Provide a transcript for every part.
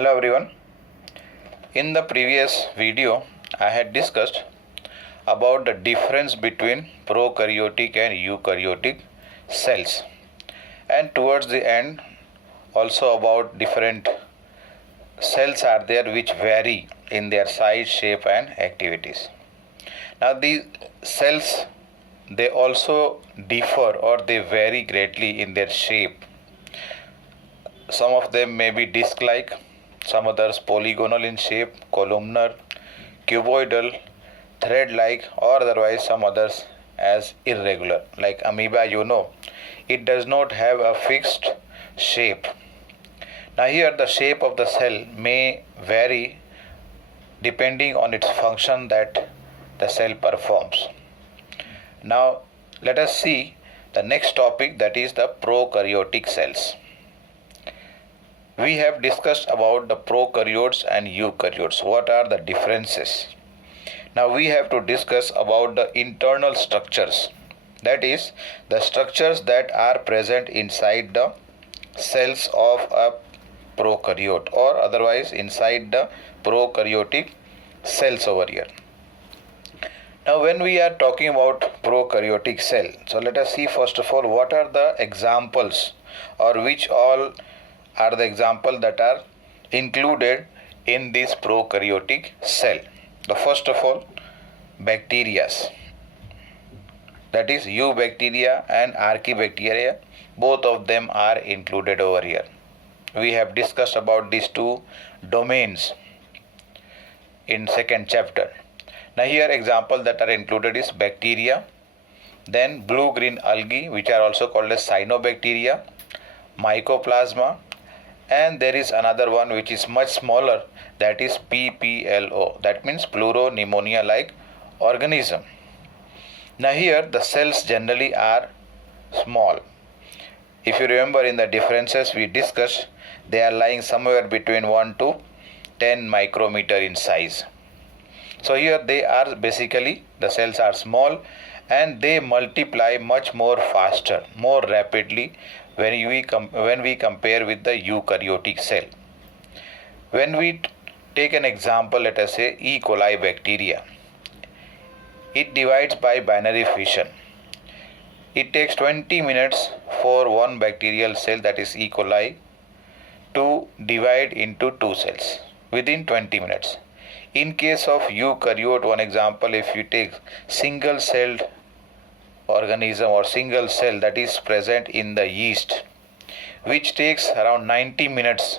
Hello everyone. In the previous video, I had discussed about the difference between prokaryotic and eukaryotic cells, and towards the end also about different cells are there which vary in their size, shape and activities. Now these cells, they also differ or they vary greatly in their shape. Some of them may be disc-like, some others polygonal in shape, columnar, cuboidal, thread-like, or otherwise some others as irregular. Like amoeba, it does not have a fixed shape. Now here the shape of the cell may vary depending on its function that the cell performs. Now let us see the next topic, that is the prokaryotic cells. We have discussed about the prokaryotes and eukaryotes. What are the differences? Now we have to discuss about the internal structures. That is, the structures that are present inside the cells of a prokaryote, or otherwise inside the prokaryotic cells over here. Now when we are talking about prokaryotic cell, so let us see first of all what are the examples, or which all are the examples that are included in this prokaryotic cell. The first of all, bacteria, that is eubacteria and archaebacteria, both of them are included over here. We have discussed about these two domains in second chapter. Now here example that are included is bacteria, then blue-green algae which are also called as cyanobacteria, mycoplasma, and there is another one which is much smaller, that is PPLO, that means pleuropneumonia like organism. Now here the cells generally are small. If you remember in the differences we discussed, they are lying somewhere between 1 to 10 micrometer in size. So here they are basically, the cells are small and they multiply much more faster, more rapidly when we compare with the eukaryotic cell. When we take an example, let us say E. coli bacteria, it divides by binary fission. It takes 20 minutes for one bacterial cell, that is E. coli, to divide into two cells within 20 minutes. In case of eukaryote, one example, if you take single celled organism or single cell that is present in the yeast, which takes around 90 minutes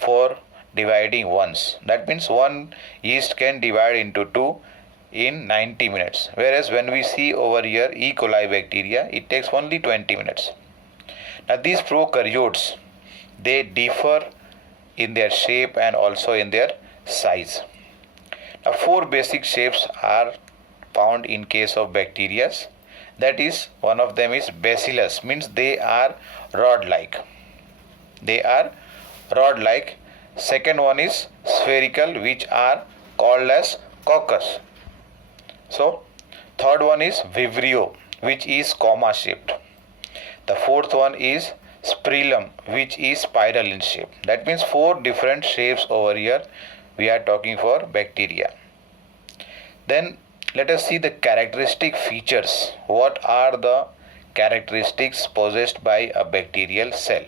for dividing once. That means one yeast can divide into two in 90 minutes. Whereas when we see over here E. coli bacteria, it takes only 20 minutes. Now these prokaryotes, they differ in their shape and also in their size. Now four basic shapes are found in case of bacteria. That is, one of them is bacillus, means they are rod-like. They are rod-like. Second one is spherical, which are called as coccus. So, third one is vibrio, which is comma-shaped. The fourth one is spirillum, which is spiral in shape. That means four different shapes over here we are talking for bacteria. Then let us see the characteristic features. What are the characteristics possessed by a bacterial cell?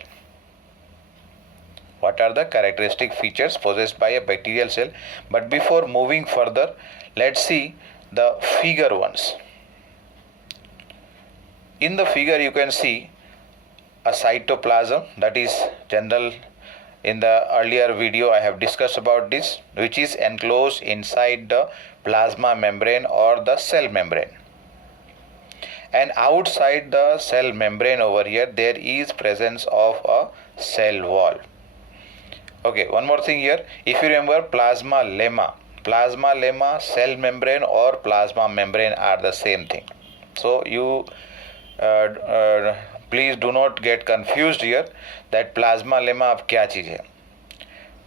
What are the characteristic features possessed by a bacterial cell? But before moving further, let's see the figure ones. In the figure you can see a cytoplasm, that is general. In the earlier video I have discussed about this, which is enclosed inside the plasma membrane or the cell membrane. And outside the cell membrane over here there is presence of a cell wall. Okay, one more thing here. If you remember plasma lemma, cell membrane or plasma membrane are the same thing. So you please do not get confused here that plasma lemma अब क्या चीज़ है.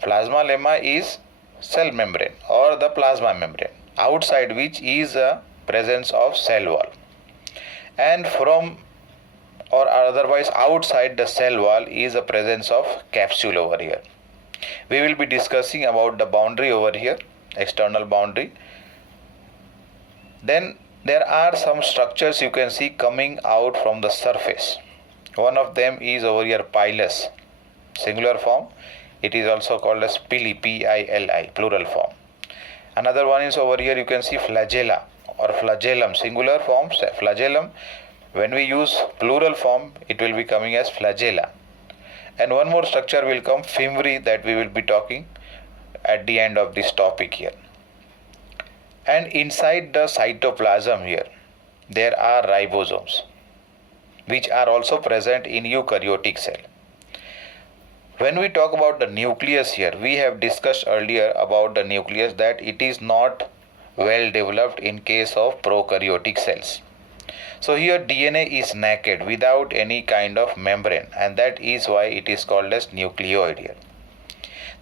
Plasma lemma is cell membrane or the plasma membrane, outside which is a presence of cell wall, and from or otherwise outside the cell wall is a presence of capsule over here. We will be discussing about the boundary over here, external boundary. Then there are some structures you can see coming out from the surface. One of them is over here pilus, singular form. It is also called as pili, P-I-L-I, plural form. Another one is over here you can see flagella or flagellum, singular form flagellum. When we use plural form, it will be coming as flagella. And one more structure will come, fimbriae, that we will be talking at the end of this topic here. And inside the cytoplasm here, there are ribosomes, which are also present in eukaryotic cell. When we talk about the nucleus here, we have discussed earlier about the nucleus that it is not well developed in case of prokaryotic cells. So here DNA is naked without any kind of membrane, and that is why it is called as nucleoid here.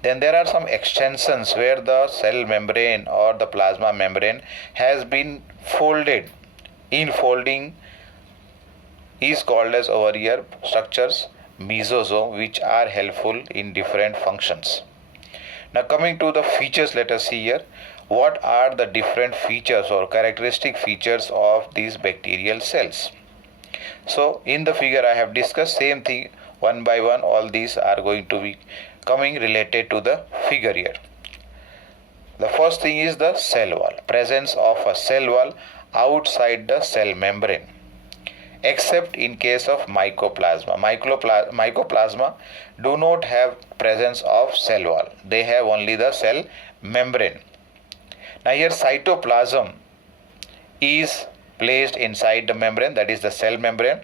Then there are some extensions where the cell membrane or the plasma membrane has been folded. Infolding is called as over here structures mesosome, which are helpful in different functions. Now coming to the features, let us see here. What are the different features or characteristic features of these bacterial cells? So in the figure I have discussed same thing one by one. All these are going to be coming related to the figure here. The first thing is the cell wall, presence of a cell wall outside the cell membrane, except in case of mycoplasma. Mycoplasma do not have presence of cell wall. They have only the cell membrane. Now here cytoplasm is placed inside the membrane, that is the cell membrane,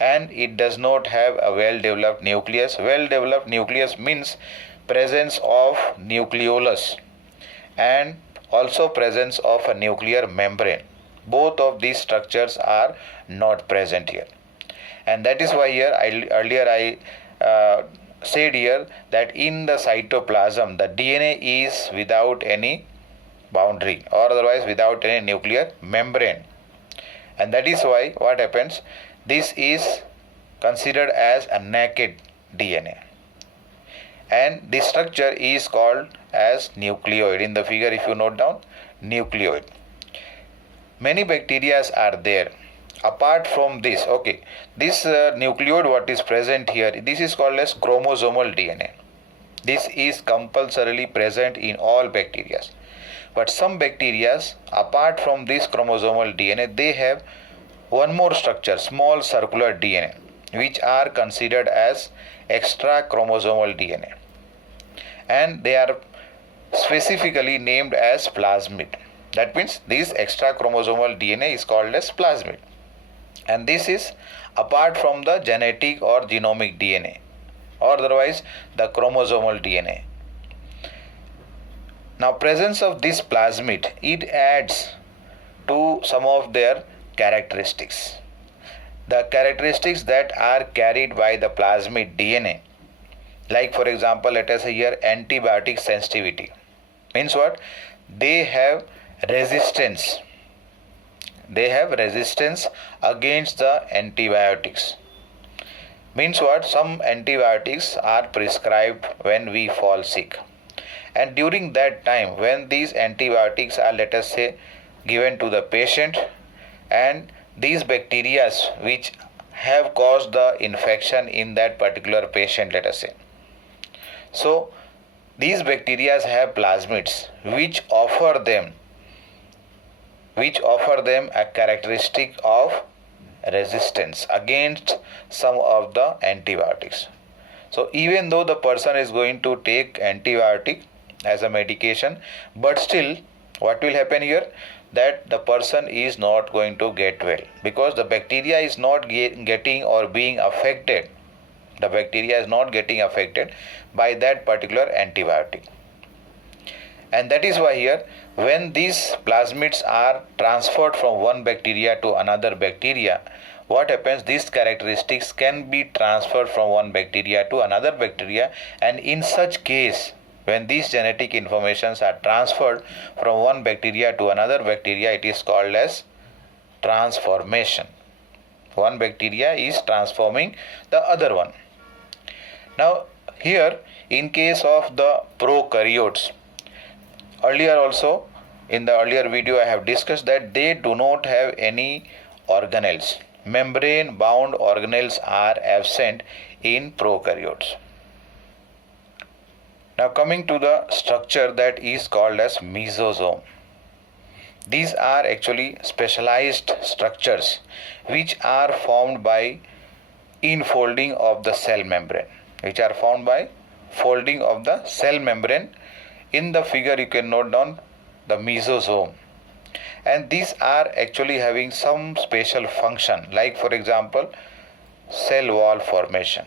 and it does not have a well-developed nucleus. Well-developed nucleus means presence of nucleolus and also presence of a nuclear membrane. Both of these structures are not present here, and that is why here earlier I said here that in the cytoplasm the DNA is without any boundary or otherwise without any nuclear membrane, and that is why what happens, this is considered as a naked DNA, and this structure is called as nucleoid. In the figure if you note down, nucleoid. Many bacteria are there. Apart from this, this nucleoid what is present here, this is called as chromosomal DNA. This is compulsorily present in all bacteria. But some bacteria, apart from this chromosomal DNA, they have one more structure, small circular DNA, which are considered as extra chromosomal DNA. And they are specifically named as plasmid. That means this extra chromosomal DNA is called as plasmid. And this is apart from the genetic or genomic DNA, or otherwise the chromosomal DNA. Now presence of this plasmid, it adds to some of their characteristics. The characteristics that are carried by the plasmid DNA, like for example let us say here antibiotic sensitivity, means what? They have resistance. They have resistance against the antibiotics. Means what? Some antibiotics are prescribed when we fall sick, and during that time when these antibiotics are, let us say, given to the patient, and these bacteria which have caused the infection in that particular patient, let us say, so these bacteria have plasmids which offer them a characteristic of resistance against some of the antibiotics. So even though the person is going to take antibiotic as a medication, but still what will happen here, that the person is not going to get well, because the bacteria is not getting or being affected. The bacteria is not getting affected by that particular antibiotic. And that is why here when these plasmids are transferred from one bacteria to another bacteria, what happens, these characteristics can be transferred from one bacteria to another bacteria, and in such case when these genetic informations are transferred from one bacteria to another bacteria, it is called as transformation. One bacteria is transforming the other one. Now here In case of the prokaryotes, earlier also in the earlier video I have discussed that they do not have any organelles. Membrane bound organelles are absent in prokaryotes. Now coming to the structure that is called as mesosome. These are actually specialized structures which are formed by infolding of the cell membrane, which are formed by folding of the cell membrane. In the figure you can note down the mesosome, and these are actually having some special function, like for example cell wall formation.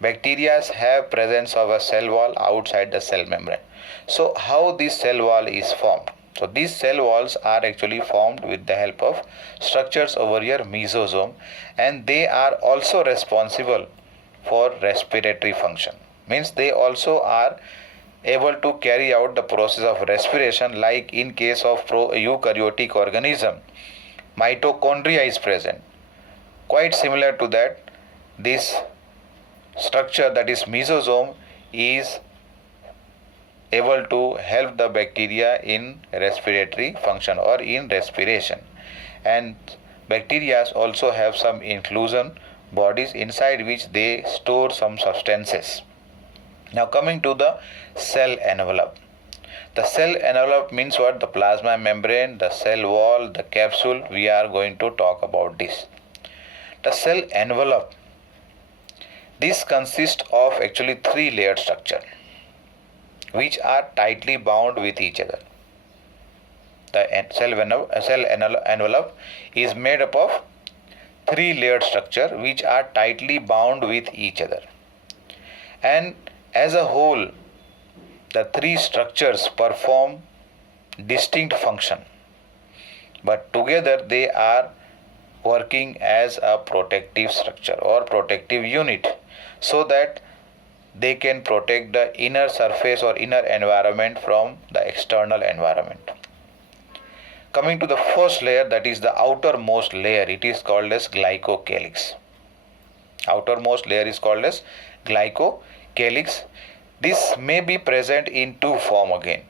Bacteria have presence of a cell wall outside the cell membrane. So how this cell wall is formed? So these cell walls are actually formed with the help of structures over here, mesosome, and they are also responsible for respiratory function. Means they also are able to carry out the process of respiration, like in case of eukaryotic organism, mitochondria is present. Quite similar to that, this structure, that is mesosome, is able to help the bacteria in respiratory function or in respiration. And bacteria also have some inclusion bodies inside which they store some substances. Now coming to the cell envelope. The cell envelope means what? The plasma membrane, the cell wall, the capsule. We are going to talk about this. The cell envelope, this consists of actually 3 layered structure which are tightly bound with each other. The cell envelope is made up of 3 layered structure which are tightly bound with each other, and as a whole the 3 structures perform distinct function, but together they are working as a protective structure or protective unit, so that they can protect the inner surface or inner environment from the external environment. Coming to the first layer, that is the outermost layer, it is called as glycocalyx. Outermost layer is called as glycocalyx. This may be present in 2 form again,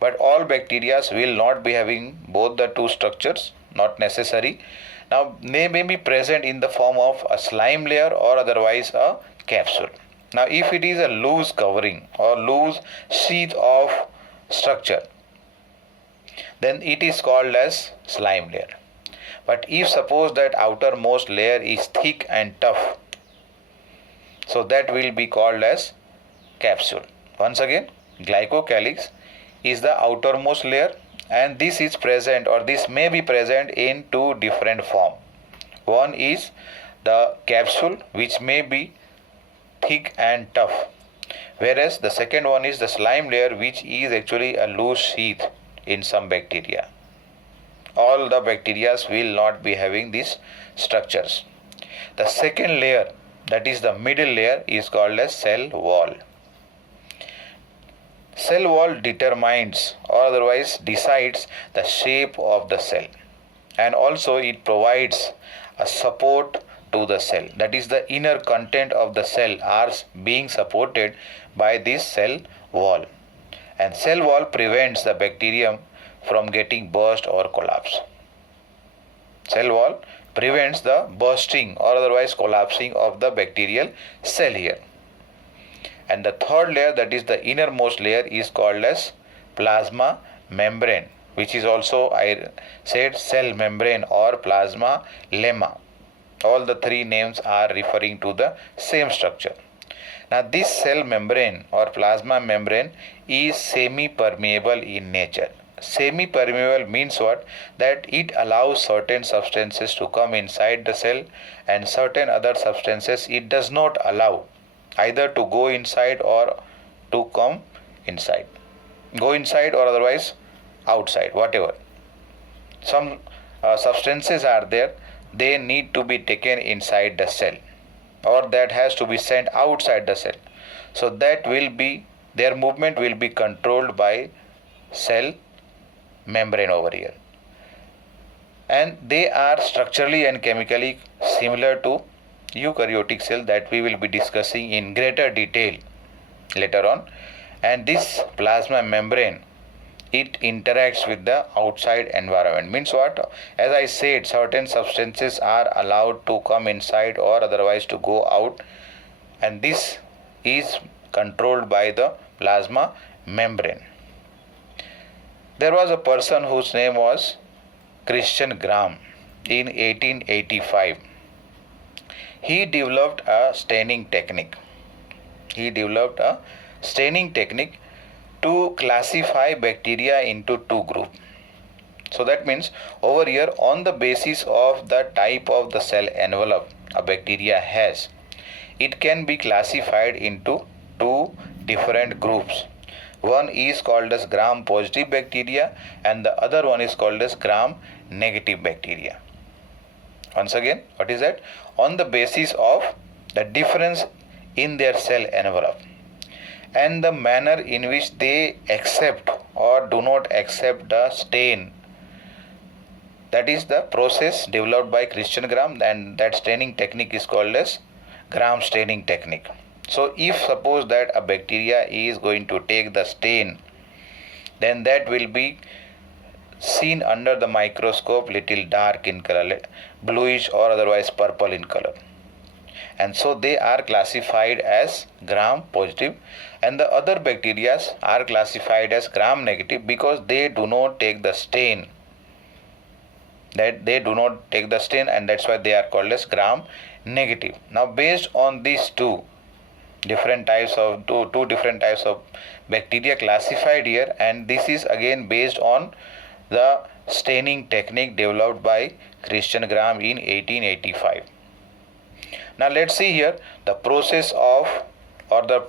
but all bacteria will not be having both the 2 structures, not necessary. Now they may be present in the form of a slime layer or otherwise a capsule. Now if it is a loose covering or loose sheath of structure, then it is called as slime layer. But if suppose that outermost layer is thick and tough, so that will be called as capsule. Once again, glycocalyx is the outermost layer, and this is present, or this may be present in 2 different form. One is the capsule, which may be thick and tough, whereas the second one is the slime layer, which is actually a loose sheath in some bacteria. All the bacteria will not be having these structures. The second layer, that is the middle layer, is called as cell wall. Cell wall determines or otherwise decides the shape of the cell, and also it provides a support to the cell. That is, the inner content of the cell are being supported by this cell wall, and cell wall prevents the bacterium from getting burst or collapse. Cell wall prevents the bursting or otherwise collapsing of the bacterial cell here. And the third layer, that is the innermost layer, is called as plasma membrane, which is also, I said, cell membrane or plasma lemma. All the 3 names are referring to the same structure. Now this cell membrane or plasma membrane is semi-permeable in nature. Semi-permeable means what? That it allows certain substances to come inside the cell, and certain other substances it does not allow, either to go inside or to come inside. Go inside or otherwise outside, whatever. Some substances are there, they need to be taken inside the cell, or that has to be sent outside the cell. So that will be, their movement will be controlled by cell membrane over here. And they are structurally and chemically similar to eukaryotic cell that we will be discussing in greater detail later on. And this plasma membrane, it interacts with the outside environment. Means what? As I said, certain substances are allowed to come inside or otherwise to go out, and this is controlled by the plasma membrane. There was a person whose name was Christian Graham in 1885. He developed a staining technique. To classify bacteria into two groups. So that means over here, on the basis of the type of the cell envelope a bacteria has, it can be classified into two different groups. One is called as gram positive bacteria and the other one is called as gram negative bacteria. Once again, what is that? On the basis of the difference in their cell envelope and the manner in which they accept or do not accept the stain. That is the process developed by Christian Graham, and that staining technique is called as Graham staining technique. So if suppose that a bacteria is going to take the stain, then that will be seen under the microscope little dark in color, bluish or otherwise purple in color. And so they are classified as gram positive, and the other bacteria are classified as gram negative because they do not take the stain. And that's why they are called as gram negative. Now based on these two different types of bacteria classified here, and this is again based on the staining technique developed by Christian Graham in 1885. Now let's see here the process of or the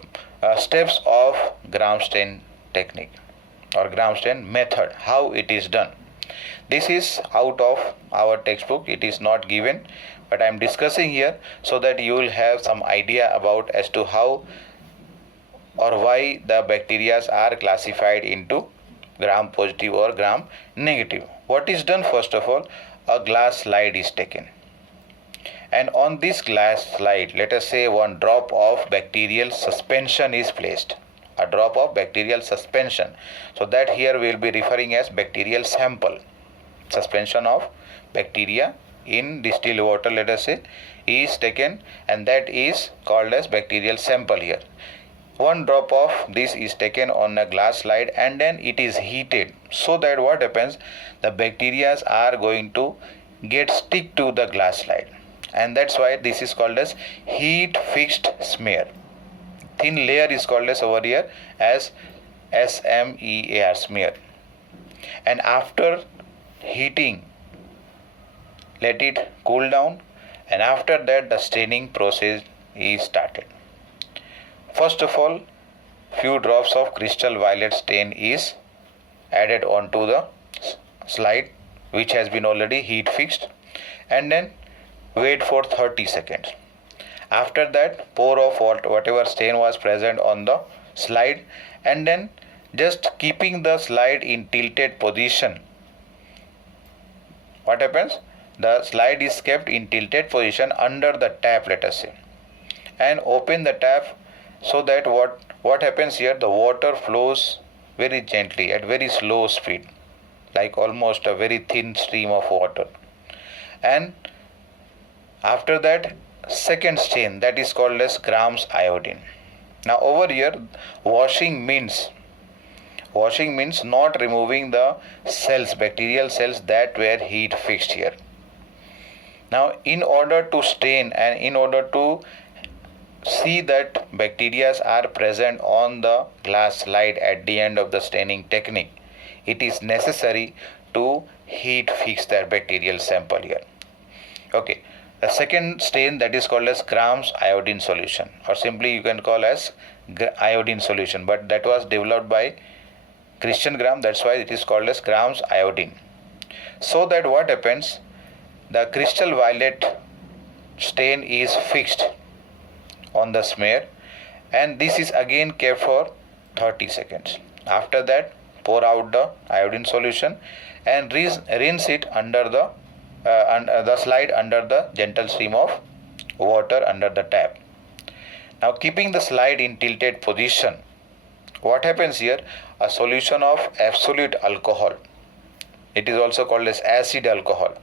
steps of Graham stain technique or Graham stain method, how it is done. This is out of our textbook, it is not given, but I am discussing here so that you will have some idea about as to how or why the bacteria are classified into gram positive or gram negative. What is done? First of all, a glass slide is taken, and on this glass slide, let us say one drop of bacterial suspension is placed. A drop of bacterial suspension. So that here we will be referring as bacterial sample. Suspension of bacteria in distilled water, let us say, is taken, and that is called as bacterial sample here. One drop of this is taken on a glass slide and then it is heated, so that what happens, the bacteria are going to get stick to the glass slide, and that's why this is called as heat fixed smear. Thin layer is called as over here as SMEAR, smear. And after heating, let it cool down, and after that the staining process is started. First of all, few drops of crystal violet stain is added onto the slide which has been already heat fixed, and then wait for 30 seconds. After that, pour off whatever stain was present on the slide, and then just keeping the slide in tilted position. What happens? The slide is kept in tilted position under the tap, let us say, and open the tap, so that what happens here, the water flows very gently at very slow speed, like almost a very thin stream of water. And after that, second stain, that is called as Graham's iodine. Now over here, washing means not removing the cells, bacterial cells that were heat fixed here. Now in order to stain and in order to see that bacteria are present on the glass slide at the end of the staining technique, it is necessary to heat fix that bacterial sample here. Okay. The second stain, that is called as Graham's iodine solution, or simply you can call as iodine solution, but that was developed by Christian Graham, that's why it is called as Graham's iodine. So that what happens, the crystal violet stain is fixed on the smear, and this is again kept for 30 seconds. After that, pour out the iodine solution and rinse it under the slide under the gentle stream of water under the tap. Now keeping the slide in tilted position, what happens here? A solution of absolute alcohol, it is also called as acid alcohol,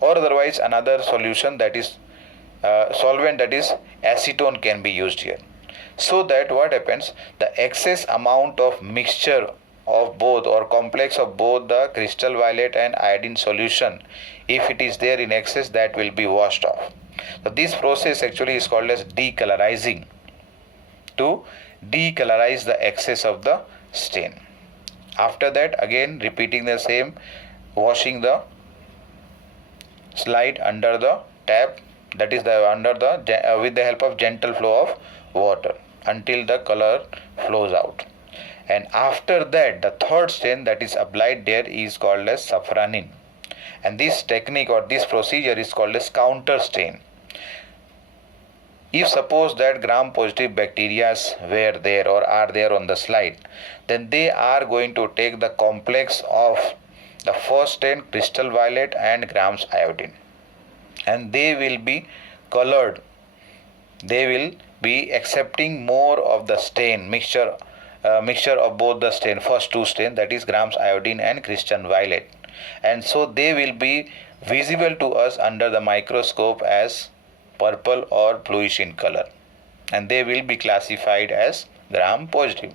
or otherwise another solution, that is solvent, that is acetone, can be used here. So that what happens, the excess amount of mixture of both or complex of both the crystal violet and iodine solution, if it is there in excess, that will be washed off. So this process actually is called as decolorizing, to decolorize the excess of the stain. After that, again repeating the same, washing the slide under the tap, that is with the help of gentle flow of water until the color flows out. And after that, the third stain that is applied there is called as safranin, and this technique or this procedure is called as counter stain. If suppose that gram positive bacteria were there or are there on the slide, then they are going to take the complex of the first stain, crystal violet and grams iodine, and they will be colored. They will be accepting more of the stain mixture of both the stain, first two stain, that is grams iodine and crystal violet, and so they will be visible to us under the microscope as purple or bluish in color, and they will be classified as gram positive.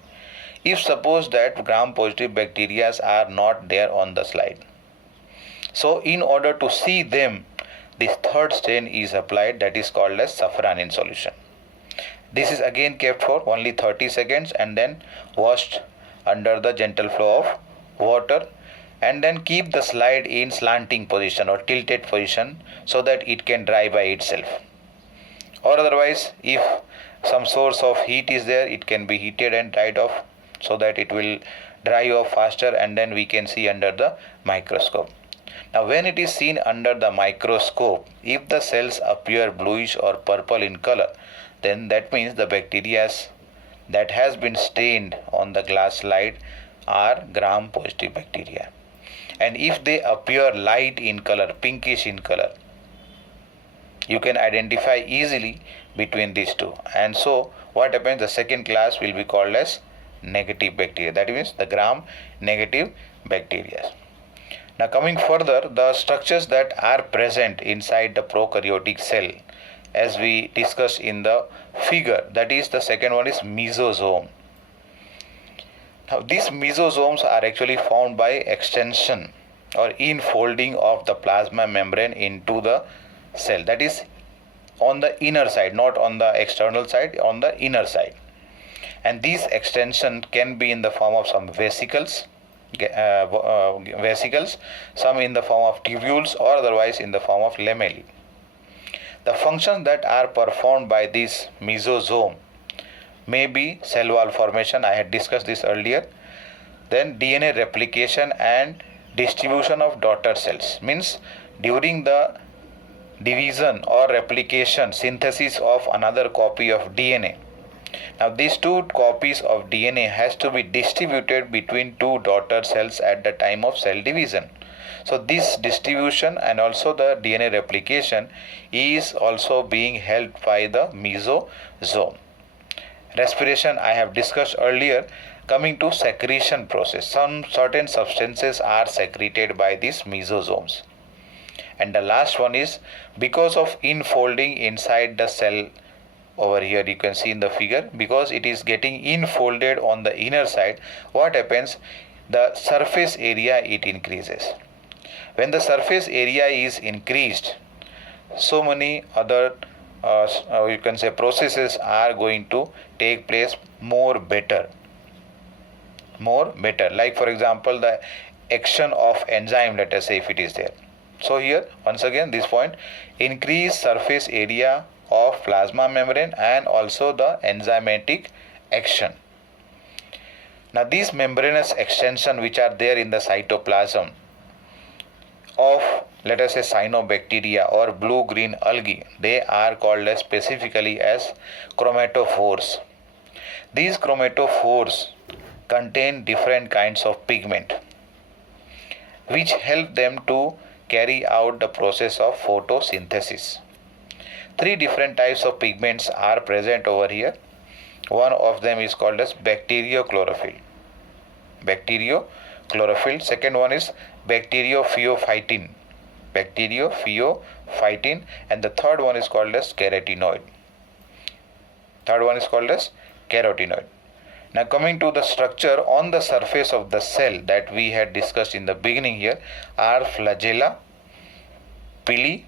If suppose that gram positive bacteria are not there on the slide, so in order to see them, this third stain is applied, that is called as safranin solution. This is again kept for only 30 seconds and then washed under the gentle flow of water, and then keep the slide in slanting position or tilted position so that it can dry by itself. Or otherwise, if some source of heat is there, it can be heated and dried off so that it will dry off faster, and then we can see under the microscope. Now when it is seen under the microscope, if the cells appear bluish or purple in color, then that means the bacteria that has been stained on the glass slide are gram positive bacteria. And if they appear light in color, pinkish in color, you can identify easily between these two. And so what happens, the second class will be called as negative bacteria, that means the gram negative bacteria. Now coming further, the structures that are present inside the prokaryotic cell, as we discussed in the figure, that is the second one is mesosome. Now these mesosomes are actually formed by extension or infolding of the plasma membrane into the cell, that is on the inner side, not on the external side, on the inner side. And these extension can be in the form of some vesicles, some in the form of tubules, or otherwise in the form of lamellae. The functions that are performed by this mesosome may be cell wall formation, I had discussed this earlier, then DNA replication and distribution of daughter cells, means during the division or replication, synthesis of another copy of DNA. Now these two copies of DNA has to be distributed between two daughter cells at the time of cell division. So this distribution and also the DNA replication is also being helped by the mesosome. Respiration I have discussed earlier. Coming to secretion process, some certain substances are secreted by these mesosomes. And the last one is because of infolding inside the cell. Over here you can see in the figure, because it is getting infolded on the inner side, what happens, the surface area it increases. When the surface area is increased, so many other you can say processes are going to take place more better. Like for example the action of enzyme, let us say, if it is there. So here once again this point, increase surface area of plasma membrane and also the enzymatic action. Now these membranous extension which are there in the cytoplasm of, let us say, cyanobacteria or blue-green algae, they are called as specifically as chromatophores. These chromatophores contain different kinds of pigment which help them to carry out the process of photosynthesis. three different types of pigments are present over here. One of them is called as bacteriochlorophyll. Bacteriochlorophyll. Second one is bacteriophyophytin. Bacteriophyophytin. And the third one is called as carotenoid. Now coming to the structure on the surface of the cell that we had discussed in the beginning here are flagella, pili,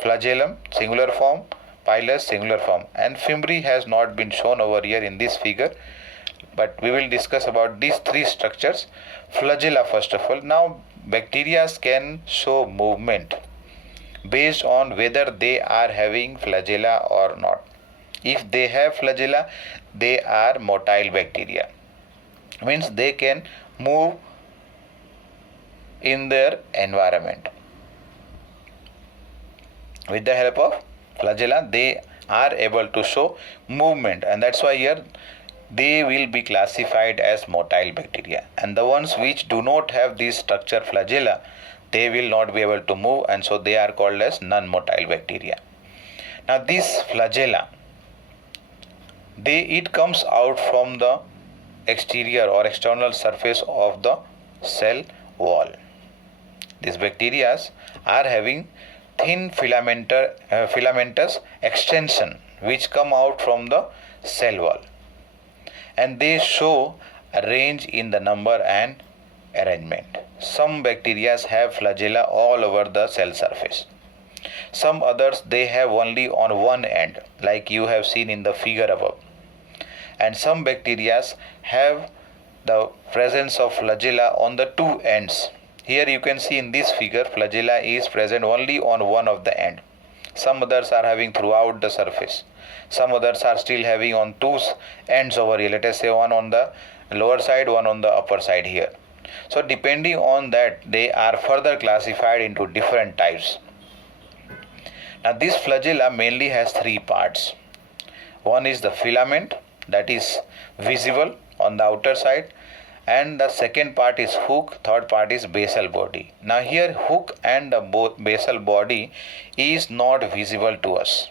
flagellum, singular form, pilus, singular form, and fimbriae has not been shown over here in this figure, but we will discuss about these three structures. Flagella first of all. Now bacteria can show movement based on whether they are having flagella or not. If they have flagella, they are motile bacteria. Means they can move in their environment. With the help of flagella, they are able to show movement, and that's why here they will be classified as motile bacteria. And the ones which do not have this structure flagella, they will not be able to move, and so they are called as non-motile bacteria. Now this flagella, it comes out from the exterior or external surface of the cell wall. These bacteria are having thin filamentous extension which come out from the cell wall, and they show a range in the number and arrangement. Some bacteria have flagella all over the cell surface. Some others, they have only on one end, like you have seen in the figure above. And some bacteria have the presence of flagella on the two ends. Here you can see in this figure, flagella is present only on one of the end. Some others are having throughout the surface. Some others are still having on two ends over here. Let us say one on the lower side, one on the upper side here. So depending on that, they are further classified into different types. Now this flagella mainly has three parts. One is the filament, that is visible on the outer side, and the second part is hook, third part is basal body. Now here hook and the basal body is not visible to us.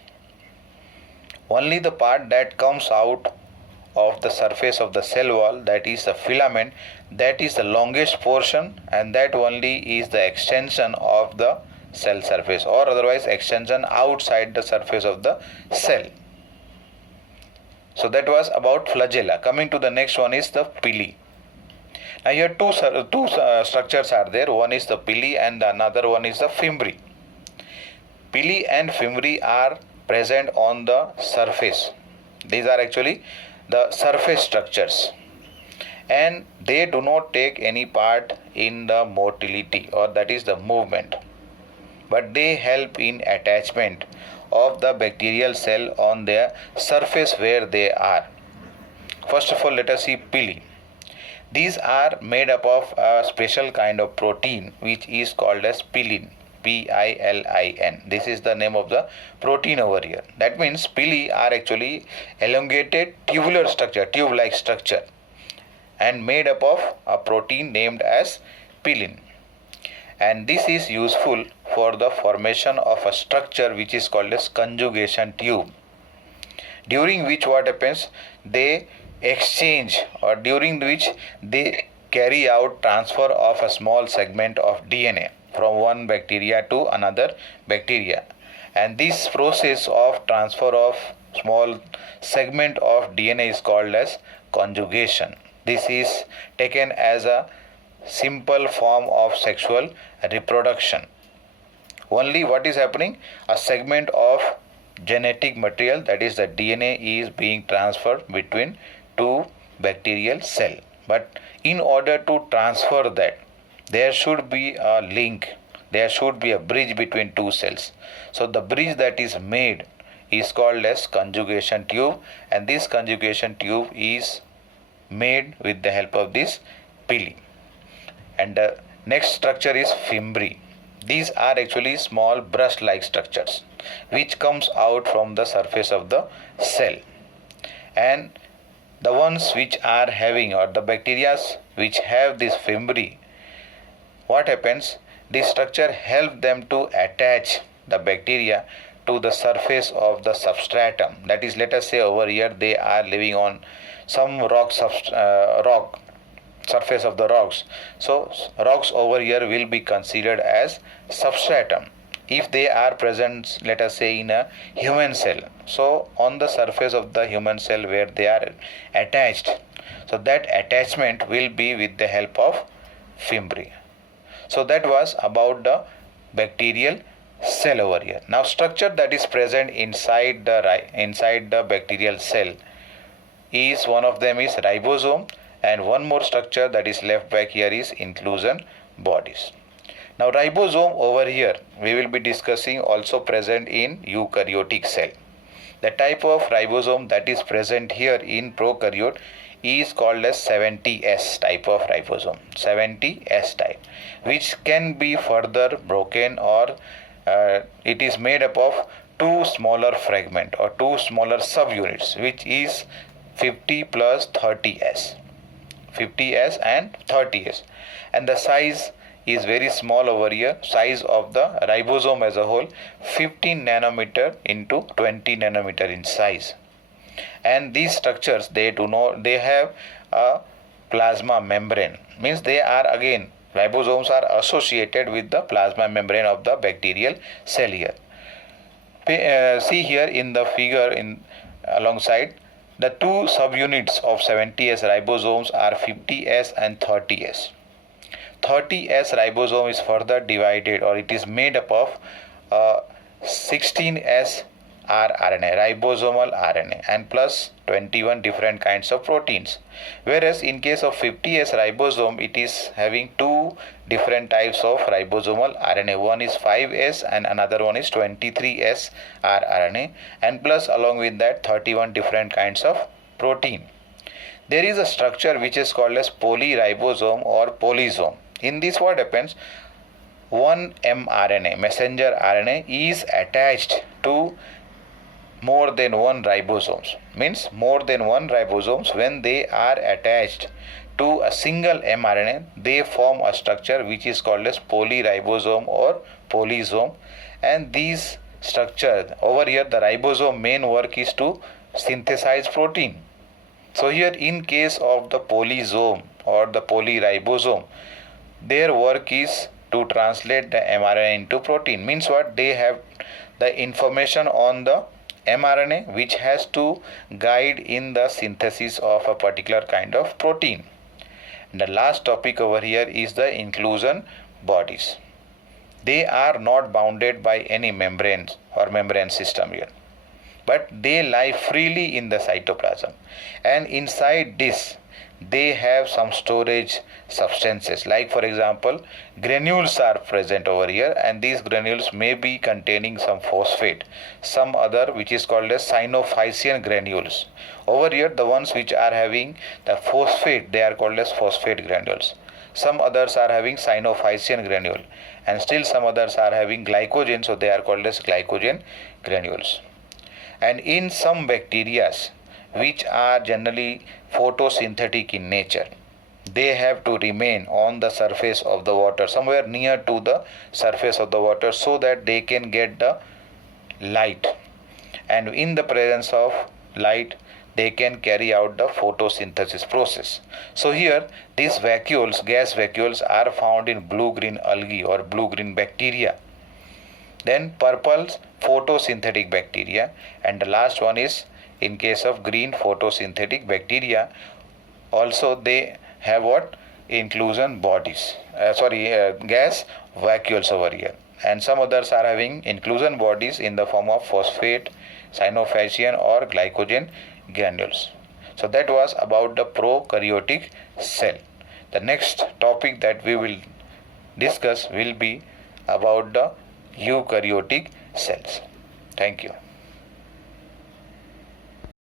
Only the part that comes out of the surface of the cell wall, that is the filament, that is the longest portion, and that only is the extension of the cell surface, or otherwise extension outside the surface of the cell. So that was about flagella. Coming to the next one is the pili. Now here two structures are there. One is the pili and the another one is the fimbriae. Pili and fimbriae are present on the surface. These are actually the surface structures, and they do not take any part in the motility, or that is the movement, but they help in attachment of the bacterial cell on their surface where they are. First of all, let us see pili. These are made up of a special kind of protein which is called as pilin. Pilin. This is the name of the protein over here. That means pili are actually elongated tubular structure, tube-like structure, and made up of a protein named as pilin. And this is useful for the formation of a structure which is called as conjugation tube, during which what happens, they exchange, or during which they carry out transfer of a small segment of DNA from one bacteria to another bacteria. And this process of transfer of small segment of DNA is called as conjugation. This is taken as a simple form of sexual reproduction. Only what is happening, a segment of genetic material, that is the DNA, is being transferred between two bacterial cell. But in order to transfer that, there should be a link, there should be a bridge between two cells. So the bridge that is made is called as conjugation tube, and this conjugation tube is made with the help of this pili. And the next structure is fimbriae. These are actually small brush-like structures which comes out from the surface of the cell. And the ones which are having, or the bacteria which have this fimbriae, what happens, this structure helps them to attach the bacteria to the surface of the substratum. That is, let us say over here they are living on some rock surface of the rocks. So rocks over here will be considered as substratum. If they are present, let us say, in a human cell, so on the surface of the human cell where they are attached, so that attachment will be with the help of fimbriae. So that was about the bacterial cell over here. Now structure that is present inside the bacterial cell is, one of them is ribosome, and one more structure that is left back here is inclusion bodies. Now ribosome over here we will be discussing also present in eukaryotic cell. The type of ribosome that is present here in prokaryote is called as 70S type of ribosome, 70S type, which can be further broken, or it is made up of two smaller fragment or two smaller subunits, which is 50 plus 30S, 50S and 30S, and the size is very small over here. Size of the ribosome as a whole 15 nanometer into 20 nanometer in size. And these structures, they have a plasma membrane, means they are, again, ribosomes are associated with the plasma membrane of the bacterial cell here. See here in the figure alongside, the two subunits of 70S ribosomes are 50S and 30S. 30S ribosome is further divided, or it is made up of 16S rRNA, ribosomal RNA, and plus 21 different kinds of proteins. Whereas in case of 50S ribosome, it is having two different types of ribosomal RNA. One is 5S and another one is 23S rRNA, and plus along with that 31 different kinds of protein. There is a structure which is called as polyribosome or polysome. In this, what happens? One mRNA, messenger RNA, is attached to more than one ribosomes. Means more than one ribosomes, when they are attached to a single mRNA, they form a structure which is called as polyribosome or polysome. And these structures over here, the ribosome main work is to synthesize protein. So here in case of the polysome or the polyribosome, their work is to translate the mRNA into protein. Means what? They have the information on the mRNA which has to guide in the synthesis of a particular kind of protein. And the last topic over here is the inclusion bodies. They are not bounded by any membranes or membrane system here, but they lie freely in the cytoplasm, and inside this they have some storage substances, like for example granules are present over here, and these granules may be containing some phosphate, some other which is called as Synophysian granules. Over here the ones which are having the phosphate, they are called as phosphate granules. Some others are having Synophysian granule, and still some others are having glycogen, so they are called as glycogen granules. And in some bacteria which are generally photosynthetic in nature, they have to remain on the surface of the water, somewhere near to the surface of the water, so that they can get the light, and in the presence of light they can carry out the photosynthesis process. So here these vacuoles, gas vacuoles, are found in blue-green algae or blue-green bacteria. Then purple photosynthetic bacteria, and the last one is in case of green photosynthetic bacteria. Also they have what? Inclusion bodies, gas vacuoles over here, and some others are having inclusion bodies in the form of phosphate, Synophysian or glycogen granules. So that was about the prokaryotic cell. The next topic that we will discuss will be about the eukaryotic cells. Thank you.